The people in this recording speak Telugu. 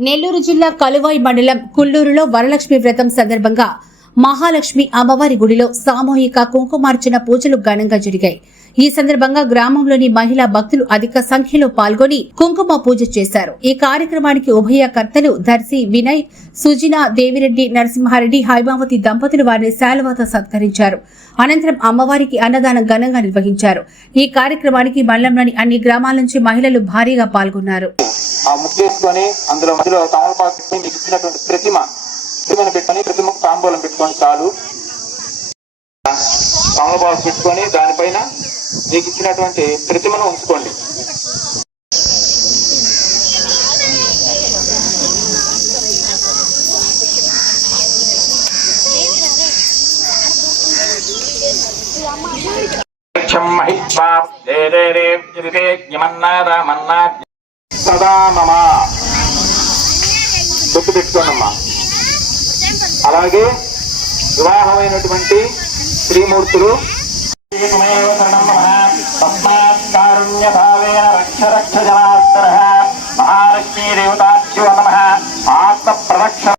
నెల్లూరు జిల్లా కలువాయి మండలం కుల్లూరులో వరలక్ష్మి వ్రతం సందర్భంగా మహాలక్ష్మి అమ్మవారి గుడిలో సామూహిక కుంకుమార్చన పూజలు ఘనంగా జరిగాయి. ఈ సందర్భంగా గ్రామంలోని మహిళా భక్తులు అధిక సంఖ్యలో పాల్గొని కుంకుమ పూజ చేశారు. ఈ కార్యక్రమానికి ఉభయకర్తలు దర్శి వినయ్ సుజిన దేవిరెడ్డి నరసింహారెడ్డి హైమావతి దంపతులు వారిని శాలువాతో సత్కరించారు. అనంతరం అమ్మవారికి అన్నదానం ఘనంగా నిర్వహించారు. ఈ కార్యక్రమానికి మండలంలోని అన్ని గ్రామాల నుంచి మహిళలు భారీగా పాల్గొన్నారు. అందులో ప్రతిమ ప్రతిమను పెట్టుకొని ప్రతిమకు తాంబూలం పెట్టుకొని చాలు. తమలపాకు పెట్టుకొని దానిపైన మీకు ఇచ్చినటువంటి ప్రతిమను ఉంచుకోండి. సదా మమ. గుర్తు పెట్టుకోనమ్మా అలాగే వివాహమైనటువంటి శ్రీమూర్తులు. మహాలక్ష్మీ దేవతాక్ష నమ ఆత్మ ప్రదక్షిణ